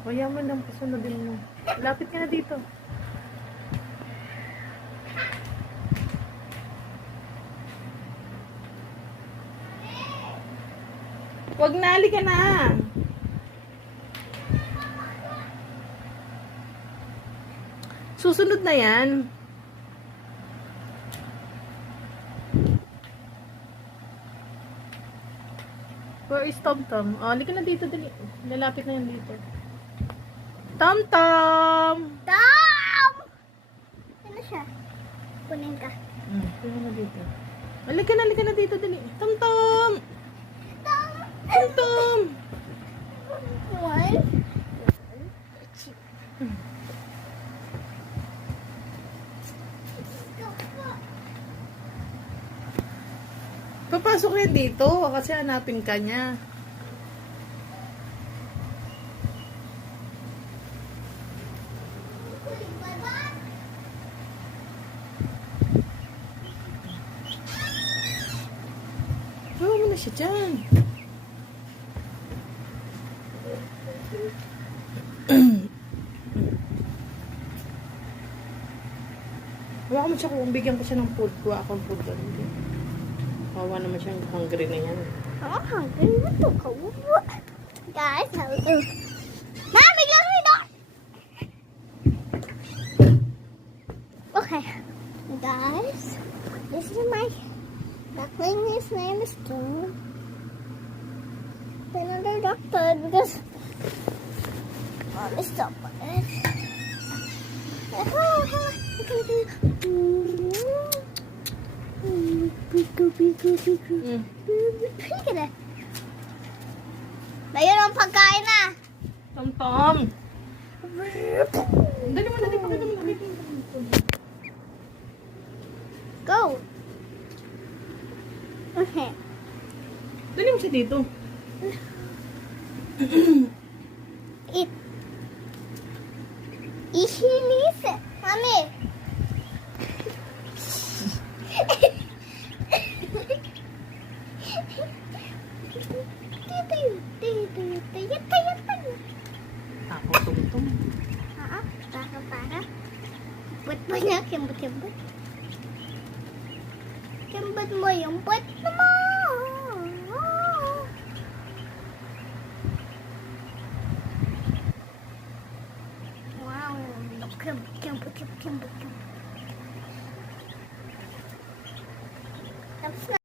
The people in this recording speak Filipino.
Kaya man lang pasunodin mo. Lapit ka na dito. Wag na, halika na. Susunod na yan. Where is Tom Tom? Oh, halika na dito. Dali. Lalapit na yan dito. Tom Tom! Tom! Ano siya? Kunin ka. Kunin na dito. Halika na dito. Dali. Tom Tom! Tom! Tom Tom! One. Papasok yan dito kasi hanapin ka niya. Bawa mo na siya dyan. Bawa mo siya kung bigyan ko siya ng food. Kuha akong food. Kawawa naman siyang hungry na yan. Oh, hungry na to. Guys, how do? Mami, get me dog! Okay. Guys, this is my duckling. His name is King. Another doctor because mom is stubborn. Look at that. Mayroon ang pagkain na. Tom Tom! Dali mo. Go. Okay. Dali mo siya dito. Eat. Ihinis. Mami. Ako, tum-tum. Para. Buat mo niya, kembut-kembut. Kembut mo yung buat mo. Wow, kembut. Tapos na.